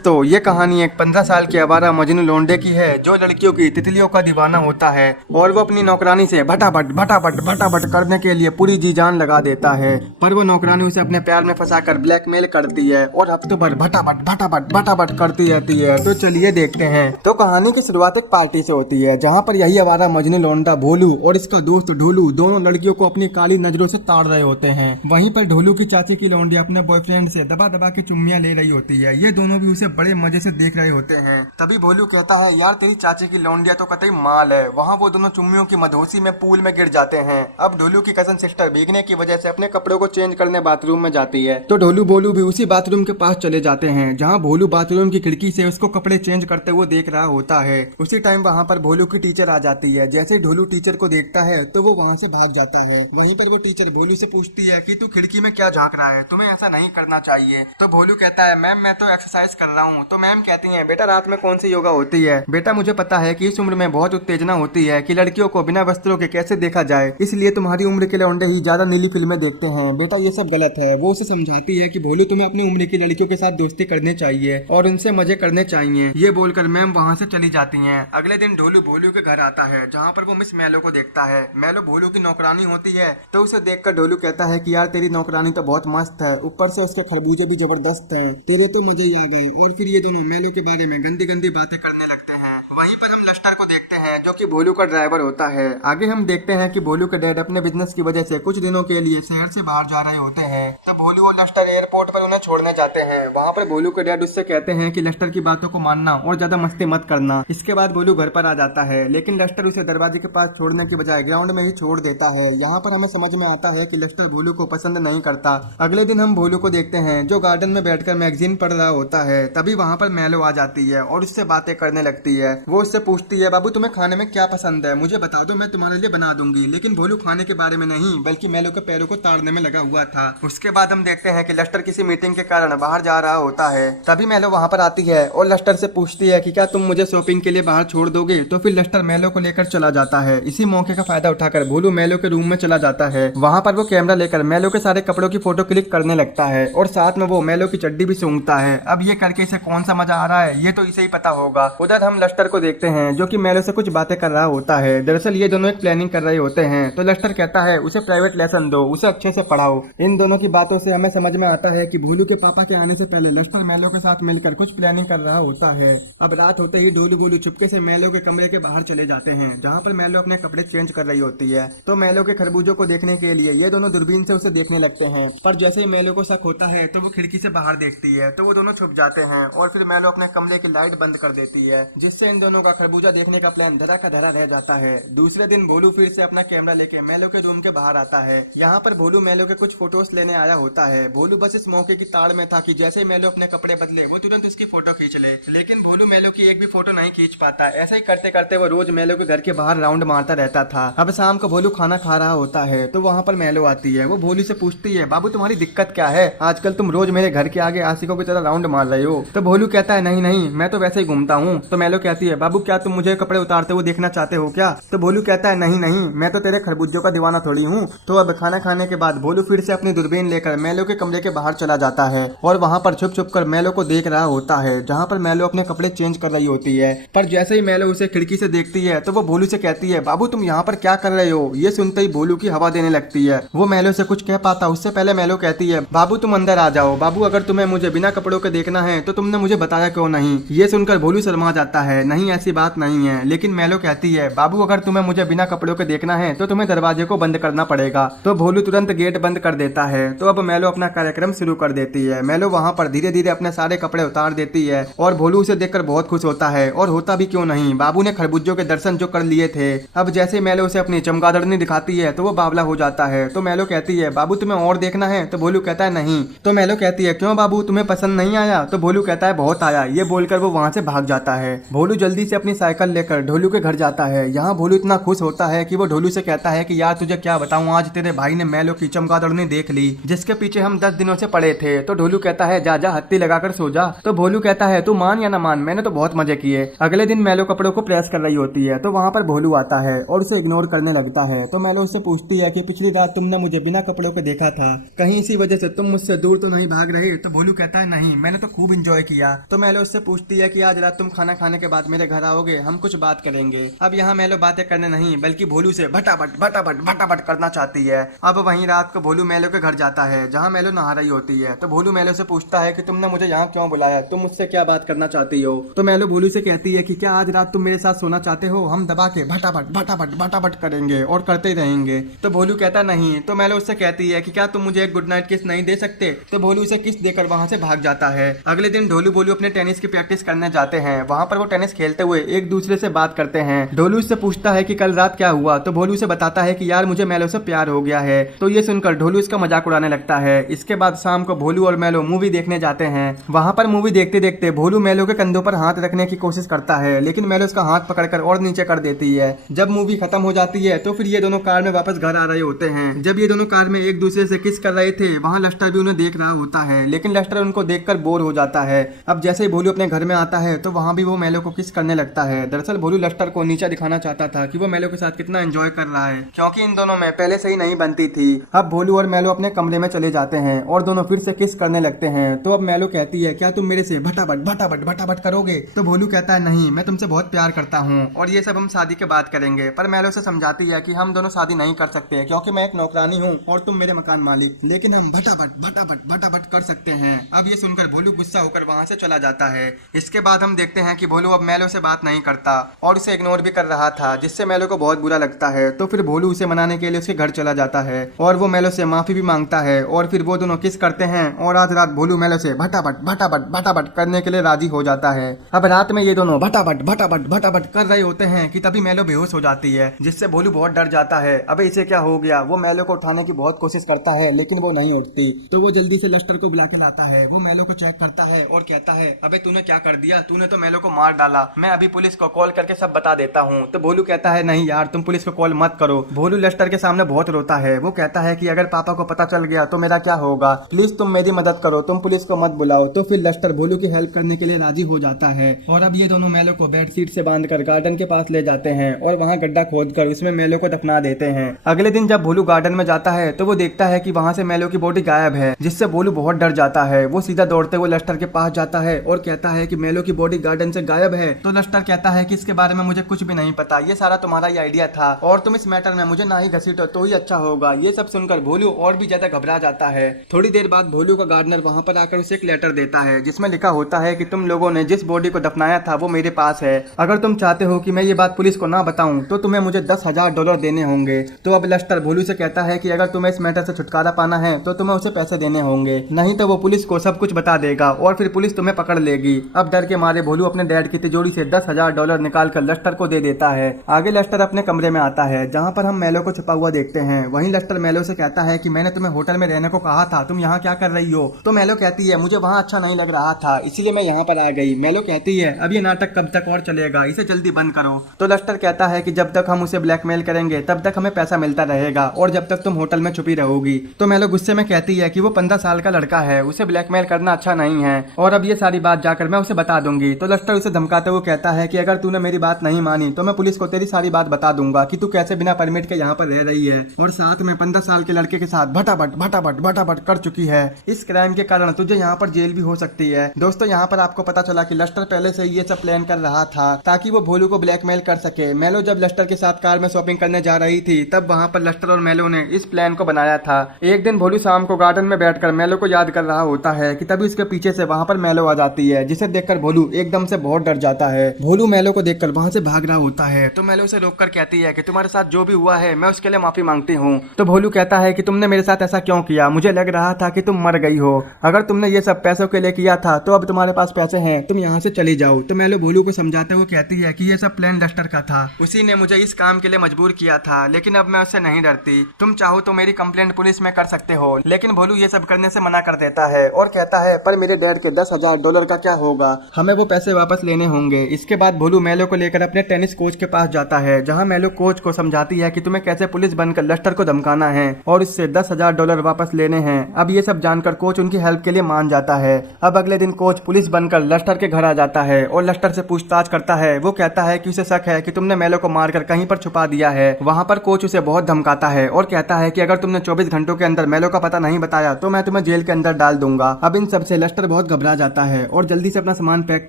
दोस्तों, ये कहानी एक 15 साल के आवारा मजनू लौंडे की है जो लड़कियों की तितलियों का दीवाना होता है और वो अपनी नौकरानी से भटाभट भटाभट भटाभट करने के लिए पूरी जी जान लगा देता है। पर वो नौकरानी उसे अपने प्यार में फंसाकर ब्लैकमेल करती है और हफ्तों भर भटाभट भटाभट भटाभट करती रहती है। तो चलिए देखते हैं। तो कहानी की शुरुआत एक पार्टी से होती है जहाँ पर यही आवारा मजनू लौंडा भोलू और इसका दोस्त ढोलू दोनों लड़कियों को अपनी काली नजरों से ताड़ रहे होते हैं। वहीं पर ढोलू की चाची की लौंडी अपने बॉयफ्रेंड से दबा दबा के चुम्मियां ले रही होती है। ये दोनों भी उसे बड़े मजे से देख रहे होते हैं। तभी भोलू कहता है, यार तेरी चाची की लौंडिया तो कतई माल है। वहाँ वो दोनों चुम्मियों की मधोसी में पूल में गिर जाते हैं। अब ढोलू की कजन सिस्टर भीगने की वजह से अपने कपड़ों को चेंज करने बाथरूम में जाती है। तो ढोलू भोलू भी उसी बाथरूम के पास चले जाते हैं जहाँ भोलू बाथरूम की खिड़की से उसको कपड़े चेंज करते हुए देख रहा होता है। उसी टाइम वहाँ पर भोलू की टीचर आ जाती है। जैसे ही ढोलू टीचर को देखता है तो वो वहाँ से भाग जाता है। वहीं पर वो टीचर भोलू से पूछती है कि तू खिड़की में क्या झांक रहा है, तुम्हें ऐसा नहीं करना चाहिए। तो भोलू कहता है, मैम मैं तो एक्सरसाइज कर रहा हूँ। तो मैम कहती हैं, बेटा रात में कौन सी योगा होती है? बेटा मुझे पता है कि इस उम्र में बहुत उत्तेजना होती है कि लड़कियों को बिना वस्त्रों के कैसे देखा जाए, इसलिए तुम्हारी उम्र के लौंडे ही ज्यादा नीली फिल्में देखते हैं। बेटा ये सब गलत है। वो उसे समझाती है कि भोलू तुम्हें अपनी उम्र की लड़कियों के साथ दोस्ती करनी चाहिए और उनसे मजे करने चाहिए। ये बोलकर मैम वहाँ से चली जाती हैं। अगले दिन ढोलू भोलू के घर आता है जहाँ पर वो मिस मैलो को देखता है। मैलो भोलू की नौकरानी होती है। तो उसे देखकर ढोलू कहता है कि यार तेरी नौकरानी तो बहुत मस्त है, ऊपर से उसके खरबूजे भी जबरदस्त है, तेरे तो मजे ही आ गए। और फिर ये दोनों मैलो के बारे में गंदी गंदी बातें करने लगते हैं। वहीं पर हम लश्टर को देखते हैं जो कि भोलू का ड्राइवर होता है। आगे हम देखते हैं कि भोलू के डैड अपने बिजनेस की वजह से कुछ दिनों के लिए शहर से बाहर जा रहे होते हैं। तो भोलू और लश्टर एयरपोर्ट पर उन्हें छोड़ने जाते हैं। वहाँ पर भोलू के डैड उससे कहते हैं कि लश्टर की बातों को मानना और ज्यादा मस्ती मत करना। इसके बाद भोलू घर पर आ जाता है, लेकिन लश्टर उसे दरवाजे के पास छोड़ने की बजाय ग्राउंड में ही छोड़ देता है। यहाँ पर हमें समझ में आता है कि लश्टर भोलू को पसंद नहीं करता। अगले दिन हम भोलू को देखते हैं जो गार्डन में बैठकर मैगजीन पढ़ रहा होता है। तभी वहाँ पर मैलो आ जाती है और उससे बातें करने लगती है। वो उससे पूछती है, बाबू तुम्हें खाने में क्या पसंद है, मुझे बता दो, मैं तुम्हारे लिए बना दूंगी। लेकिन भोलू खाने के बारे में नहीं बल्कि मैलो के पैरों को ताड़ने में लगा हुआ था। उसके बाद हम देखते हैं कि लश्टर किसी मीटिंग के कारण बाहर जा रहा होता है। तभी मैलो वहाँ पर आती है और लश्टर से पूछती है कि क्या तुम मुझे शॉपिंग के लिए बाहर छोड़ दोगे। तो फिर लश्टर मैलो को लेकर चला जाता है। इसी मौके का फायदा उठाकर भोलू मैलो के रूम में चला जाता है। वहाँ पर वो कैमरा लेकर मैलो के सारे कपड़ों की फोटो क्लिक करने लगता है और साथ में वो मैलो की चड्डी भी सूंघता है। अब ये करके इसे कौन सा मजा आ रहा है ये तो इसे ही पता होगा। उधर हम लश्टर को देखते हैं जो कि मैलो से कुछ बातें कर रहा होता है। दरअसल ये दोनों एक प्लानिंग कर रहे होते हैं। तो लश्टर कहता है उसे प्राइवेट लेसन दो, उसे अच्छे से पढ़ाओ। इन दोनों की बातों से हमें समझ में आता है कि भोलू के पापा के आने से पहले लश्टर मैलो के साथ मिलकर कुछ प्लानिंग कर रहा होता है। अब रात होते ही ढोलू भोलू चुपके से मैलो के कमरे के बाहर चले जाते हैं जहाँ पर मैलो अपने कपड़े चेंज कर रही होती है। तो मैलो के खरबूजों को देखने के लिए ये दोनों दूरबीन से उसे देखने लगते हैं। पर जैसे ही मैलो को शक होता है तो वो खिड़की से बाहर देखती है। तो वो दोनों छुप जाते हैं और फिर मैलो अपने कमरे की लाइट बंद कर देती है, जिससे इन दोनों का खरबूजा देखने का प्लान धरा का धरा रह जाता है। दूसरे दिन भोलू फिर से अपना कैमरा लेके मैलो के रूम के बाहर आता है। यहाँ पर भोलू मैलो के कुछ फोटोज लेने आया होता है। भोलू बस इस मौके की ताड़ में था कि जैसे ही मैलो अपने कपड़े बदले वो तुरंत उसकी फोटो खींच ले। लेकिन भोलू मैलो की एक भी फोटो नहीं खींच पाता। ऐसा ही करते करते वो रोज मैलो के घर के बाहर राउंड मारता रहता था। अब शाम को भोलू खाना खा रहा होता है तो वहाँ पर मैलो आती है। वो भोलू से पूछती है, बाबू तुम्हारी दिक्कत क्या है, आजकल तुम रोज मेरे घर के आगे आशिकों की तरह राउंड मार रहे हो। तो भोलू कहता है, नहीं नहीं मैं तो वैसे ही घूमता हूँ। तो मैलो कहती है, बाबू क्या तुम मुझे कपड़े उतारते हुए देखना चाहते हो क्या? तो भोलू कहता है, नहीं नहीं मैं तो तेरे खरबूजों का दीवाना थोड़ी हूँ। तो अब खाना खाने के बाद भोलू फिर से अपनी दूरबीन लेकर मैलो के कमरे के बाहर चला जाता है और वहाँ पर छुप छुप कर मैलो को देख रहा होता है जहाँ पर मैलो अपने कपड़े चेंज कर रही होती है। पर जैसे ही मैलो उसे खिड़की से देखती है तो वो भोलू से कहती है, बाबू तुम यहाँ पर क्या कर रहे हो? ये सुनते ही भोलू की हवा देने लगती है। वो मैलो से कुछ कह पाता उससे पहले मैलो कहती है, बाबू तुम अंदर आ जाओ। बाबू अगर तुम्हें मुझे बिना कपड़ों के देखना है तो तुमने मुझे बताया क्यों नहीं? ये सुनकर भोलू शर्मा जाता है, नहीं ऐसी बात नहीं है। लेकिन मैलो कहती है, बाबू अगर तुम्हें मुझे बिना कपड़ों के देखना है तो तुम्हें दरवाजे को बंद करना पड़ेगा। तो भोलू तुरंत गेट बंद कर देता है। तो अब मैलो अपना कार्यक्रम शुरू कर देती है। मैलो वहाँ पर धीरे धीरे अपने सारे कपड़े उतार देती है और भोलू उसे देखकर बहुत खुश होता है। और होता भी क्यों नहीं, बाबू ने खरबूजों के दर्शन जो कर लिए थे। अब जैसे मैलो उसे अपनी चमगादड़नी दिखाती है तो वो बावला हो जाता है। तो मैलो कहती है, बाबू तुम्हें और देखना है? तो भोलू कहता है नहीं। तो मैलो कहती है, क्यों बाबू तुम्हें पसंद नहीं आया? तो भोलू कहता है बहुत आया। ये बोलकर वो वहाँ से भाग जाता है। भोलू जल्दी से अपनी साइकिल लेकर ढोलू के घर जाता है। यहाँ भोलू इतना खुश होता है कि वो ढोलू से कहता है कि यार तुझे क्या बताऊं, आज तेरे भाई ने मैलो की चमगादड़ देख ली जिसके पीछे हम 10 दिनों से पड़े थे। तो ढोलू कहता है जा जा हत्ती लगाकर सो जा। तो भोलू कहता है तू मान या ना मान, मैंने तो बहुत मजे किए। अगले दिन मैलो कपड़ों को प्रेस कर रही होती है तो वहाँ पर भोलू आता है और उसे इग्नोर करने लगता है। तो मैलो उससे पूछती है कि पिछली रात तुमने मुझे बिना कपड़ों के देखा था, कहीं इसी वजह से तुम मुझसे दूर तो नहीं भाग रहे। तो भोलू कहता है नहीं, मैंने तो खूब इंजॉय किया। तो मैलो उससे पूछती है कि आज रात तुम खाना खाने के बाद मेरे घर आओगे, हम कुछ बात करेंगे। अब यहाँ मैलो बातें करने नहीं बल्कि भोलू से भटाभट भटाभट भटाभट करना चाहती है। अब वहीं रात को भोलू मैलो के घर जाता है जहाँ मैलो नहा रही होती है। तो भोलू मैलो से पूछता है कि तुमने मुझे यहाँ क्यों बुलाया, तुम मुझसे क्या बात करना चाहती हो। तो मैलो भोलू से कहती है कि क्या आज रात तुम मेरे साथ सोना चाहते हो, हम दबा के भटाभट भटाभट भटाभट करेंगे और करते ही रहेंगे। तो भोलू कहता नहीं। तो मैलो उससे कहती है कि क्या तुम मुझे एक गुड नाइट किस नहीं दे सकते। तो भोलू उसे किस देकर वहाँ से भाग जाता है। अगले दिन ढोलू भोलू अपने टेनिस की प्रैक्टिस करने जाते हैं। वहाँ पर वो टेनिस खेलते हुए एक दूसरे से बात करते हैं। ढोलू उससे पूछता है कि कल रात क्या हुआ। तो भोलू उसे बताता है कि यार मुझे मैलो से प्यार हो गया है। तो ये सुनकर ढोलू इसका मजाक उड़ाने लगता है। इसके बाद शाम को भोलू और मैलो मूवी देखने जाते हैं। वहाँ पर मूवी देखते देखते भोलू मैलो के कंधों पर हाथ रखने की कोशिश करता है लेकिन मैलो उसका हाथ पकड़कर और नीचे कर देती है। जब मूवी खत्म हो जाती है तो फिर ये दोनों कार में वापस घर आ रहे होते हैं। जब ये दोनों कार में एक दूसरे से किस कर रहे थे वहाँ लस्टर भी उन्हें देख रहा होता है लेकिन लस्टर उनको देखकर बोर हो जाता है। अब जैसे ही भोलू अपने घर में आता है तो वहाँ भी वो मैलो को किस करने लगता है। दरअसल भोलू लस्टर को नीचा दिखाना चाहता था कि वो मैलो के साथ कितना एंजॉय कर रहा है क्योंकि इन दोनों में पहले से ही नहीं बनती थी। अब भोलू और मैलो अपने कमरे में चले जाते हैं और दोनों फिर से किस करने लगते हैं। तो अब मैलो कहती है क्या तुम मेरे से भटाभट भटाभट भटाभट करोगे। तो भोलू कहता है नहीं, मैं तुमसे बहुत प्यार करता हूँ और ये सब हम शादी के बाद करेंगे। पर मैलो से समझाती है कि हम दोनों शादी नहीं कर सकते क्योंकि मैं एक नौकरानी हूँ और तुम मेरे मकान मालिक, लेकिन हम भटाभट भटाभट भटाभट कर सकते हैं। अब ये सुनकर भोलू गुस्सा होकर वहाँ से चला जाता है। इसके बाद हम देखते हैं कि भोलू अब मैलो से बात नहीं करता और उसे इग्नोर भी कर रहा था जिससे मैलो को बहुत बुरा लगता है। तो फिर भोलू उसे मनाने के लिए उसके घर चला जाता है और वो मैलो से माफी भी मांगता है और फिर वो दोनों किस करते हैं और आज रात भोलू मैलो से भटाभट भटाभट भटाभट करने के लिए राजी हो जाता है। अब रात में ये दोनों भटाभट भटाभट भटाभट कर रहे होते हैं कि तभी मैलो बेहोश हो जाती है जिससे भोलू बहुत डर जाता है। अबे इसे क्या हो गया। वो मैलो को उठाने की बहुत कोशिश करता है लेकिन वो नहीं उठती। तो वो जल्दी से लस्टर को बुला के लाता है। वो मैलो को चेक करता है और कहता है अबे तूने क्या कर दिया, तूने तो मैलो को मार डाला, मैं अभी पुलिस को कॉल करके सब बता देता हूँ। तो भोलू कहता है नहीं यार तुम पुलिस को कॉल मत करो। भोलू लस्टर के सामने बहुत रोता है। वो कहता है कि अगर पापा को पता चल गया तो मेरा क्या होगा, प्लीज तुम मेरी मदद करो, तुम पुलिस को मत बुलाओ। तो फिर लस्टर भोलू की हेल्प करने के लिए राजी हो जाता है और अब ये दोनों मैलो को बेडशीट से बांधकर गार्डन के पास ले जाते हैं और वहाँ गड्ढा खोदकर उसमें मैलो को दफना देते हैं। अगले दिन जब भोलू गार्डन में जाता है तो वो देखता है कि वहाँ से मैलो की बॉडी गायब है जिससे भोलू बहुत डर जाता है। वो सीधा दौड़ते हुए लस्टर के पास जाता है और कहता है कि मैलो की बॉडी गार्डन से गायब है। तो लस्टर कहता है कि इसके बारे में मुझे कुछ भी नहीं पता, ये सारा तुम्हारा ही आइडिया था और तुम इस मैटर में मुझे ना ही घसीटो तो ही अच्छा होगा। ये सब सुनकर भोलू और भी ज्यादा घबरा जाता है। थोड़ी देर बाद भोलू का गार्डनर वहाँ पर आकर उसे एक लेटर देता है जिसमें लिखा होता है कि तुम लोगों ने जिस बॉडी को दफनाया था वो मेरे पास है। अगर तुम चाहते हो कि मैं ये बात पुलिस को ना बताऊं तो तुम्हें मुझे $10,000 देने होंगे। तो अब लस्टर भोलू से कहता है कि अगर तुम्हें इस मैटर से छुटकारा पाना है तो तुम्हें उसे पैसे देने होंगे, नहीं तो वो पुलिस को सब कुछ बता देगा और फिर पुलिस तुम्हें पकड़ लेगी। अब डर के मारे भोलू अपने डैड की तिजोरी से $10,000 निकाल कर लस्टर को दे देता है। आगे लस्टर अपने कमरे में आता है जहाँ पर हम मैलो को छुपा हुआ देखते हैं। वहीं लस्टर मैलो से कहता है कि मैंने तुम्हें होटल में रहने को कहा था, तुम यहाँ क्या कर रही हो। तो मैलो कहती है मुझे वहाँ अच्छा नहीं लग रहा था इसीलिए मैं यहाँ पर आ गई। मैलो कहती है अब ये नाटक कब तक और चलेगा, इसे जल्दी बंद करो। तो लस्टर कहता है कि जब तक हम उसे ब्लैकमेल करेंगे तब तक हमें पैसा मिलता रहेगा और जब तक तुम होटल में छुपी रहोगी। तो मैलो गुस्से में कहती है कि वो 15 साल का लड़का है, उसे ब्लैकमेल करना अच्छा नहीं है और अब ये सारी बात जाकर मैं उसे बता दूंगी। तो लस्टर उसे धमकाते हुए कहता है कि अगर तूने मेरी बात नहीं मानी तो मैं पुलिस को तेरी सारी बात बता दूंगा कि तू कैसे बिना परमिट के यहाँ पर रह रही है और साथ में 15 साल के लड़के के साथ भटाभट भटाभट भटाभट कर चुकी है। इस क्राइम के कारण तुझे यहाँ पर जेल भी हो सकती है। दोस्तों यहाँ पर आपको पता चला कि लस्टर पहले से ये सब प्लान कर रहा था ताकि वो भोलू को ब्लैकमेल कर सके। मैलो जब लस्टर के साथ कार में शॉपिंग करने जा रही थी तब वहाँ पर लस्टर और मैलो ने इस प्लान को बनाया था। एक दिन भोलू शाम को गार्डन में बैठकर मैलो को याद कर रहा होता है कि तभी उसके पीछे से वहाँ पर मैलो आ जाती है जिसे देखकर भोलू एकदम से बहुत डर जाता है। भोलू मैलो को देखकर वहाँ से भाग रहा होता है तो मैलो उसे रोककर कहती है कि तुम्हारे साथ जो भी हुआ है मैं उसके लिए माफी मांगती हूँ। तो भोलू कहता है कि तुमने मेरे साथ ऐसा क्यों किया, मुझे लग रहा था कि तुम मर गई हो। अगर तुमने ये सब पैसों के लिए किया था तो अब तुम्हारे पास पैसे हैं, तुम यहाँ से चली जाओ। तो मैलो भोलू को समझाते हुए कहती है कि ये सब प्लान लस्टर का था, उसी ने मुझे इस काम के लिए मजबूर किया था, लेकिन अब मैं उससे नहीं डरती। तुम चाहो तो मेरी कंप्लेंट पुलिस में कर सकते हो। लेकिन भोलू ये सब करने से मना कर देता है और कहता है पर मेरे डैड के $10,000 का क्या होगा, हमें वो पैसे वापस लेने होंगे। इसके बाद भोलू मैलो को लेकर अपने टेनिस कोच के पास जाता है, जहाँ मेलो कोच को समझाती है कि तुम्हें कैसे पुलिस बनकर लस्टर को धमकाना है और उससे $10,000 वापस लेने हैं। अब ये सब जानकर कोच उनकी हेल्प के लिए मान जाता है। अब अगले दिन कोच पुलिस बनकर लस्टर के घर आ जाता है और लस्टर से पूछताछ करता है। वो कहता है कि उसे शक है कि तुमने मेलो को मारकर कहीं पर छुपा दिया है। वहाँ पर कोच उसे बहुत धमकाता है और कहता है कि अगर तुमने 24 घंटों के अंदर मेलो का पता नहीं बताया तो मैं तुम्हें जेल के अंदर डाल दूंगा। अब इन सबसे लस्टर बहुत घबरा जाता है और जल्दी से अपना सामान पैक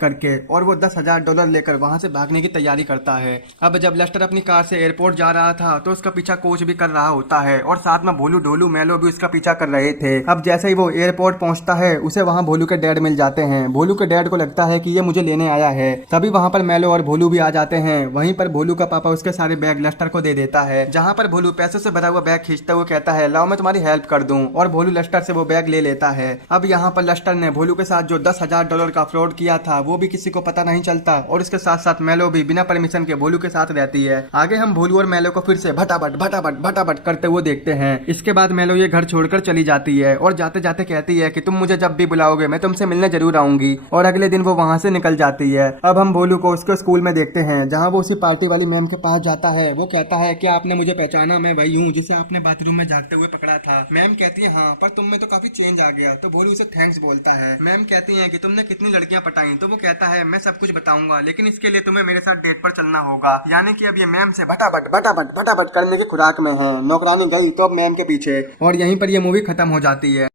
करके और वो $10,000 लेकर वहाँ से भागने की तैयारी करता है। अब जब लस्टर अपनी कार से एयरपोर्ट जा रहा था तो उसका पीछा कोच भी कर रहा होता है और साथ में भोलू, ढोलू, मेलो भी उसका पीछा कर रहे थे। अब जैसे ही वो एयरपोर्ट पहुंचता है उसे वहाँ भोलू के डैड मिल जाते हैं। भोलू के डैड को लगता है कि ये मुझे लेने आया है। तभी वहाँ पर मेलो और भोलू भी आ जाते हैं। वहीं पर भोलू का पापा उसके सारे बैग लस्टर को दे देता है, जहाँ पर भोलू पैसों से भरा हुआ बैग खींचते हुए कहता है लाओ मैं तुम्हारी हेल्प कर दूं, और भोलू लस्टर से वो बैग ले लेता है। अब यहाँ पर लस्टर ने भोलू के साथ जो $10,000 का फ्रॉड किया था वो भी किसी को पता नहीं चलता और उसके साथ साथ मेलो भी बिना परमिशन के भोलू के साथ रहती है। आगे हम भोलू और मेलो को फिर से भटाभट भटाभट भटाभट करते हुए देखते हैं। इसके बाद मेलो ये घर छोड़कर चली जाती है और जाते जाते कहती है कि तुम मुझे जब भी बुलाओगे मैं तुमसे मिलने जरूर आऊंगी, और अगले दिन वो वहाँ से निकल जाती है। अब हम भोलू को उसके स्कूल में देखते हैं, जहाँ वो उसी पार्टी वाली मैम के पास जाता है। वो कहता है कि आपने मुझे पहचाना, मैं वही हूँ जिसे आपने बाथरूम में जागते हुए पकड़ा था। मैम कहती है हाँ, पर तुम में तो काफी चेंज आ गया। तो भोलू उसे थैंक्स बोलता है। मैम कहती है कि तुमने कितनी लड़कियां पटाई, तो वो कहता है मैं सब कुछ बताऊंगा, लेकिन इसके लिए तुम्हें मेरे साथ डेट पर चलना होगा। यानी कि अब ये मैम से भटाभट भटाभट भटाभट करने की खुराक में है। नौकरानी गई तो अब मैम के पीछे, और यहीं पर ये मूवी खत्म हो जाती है।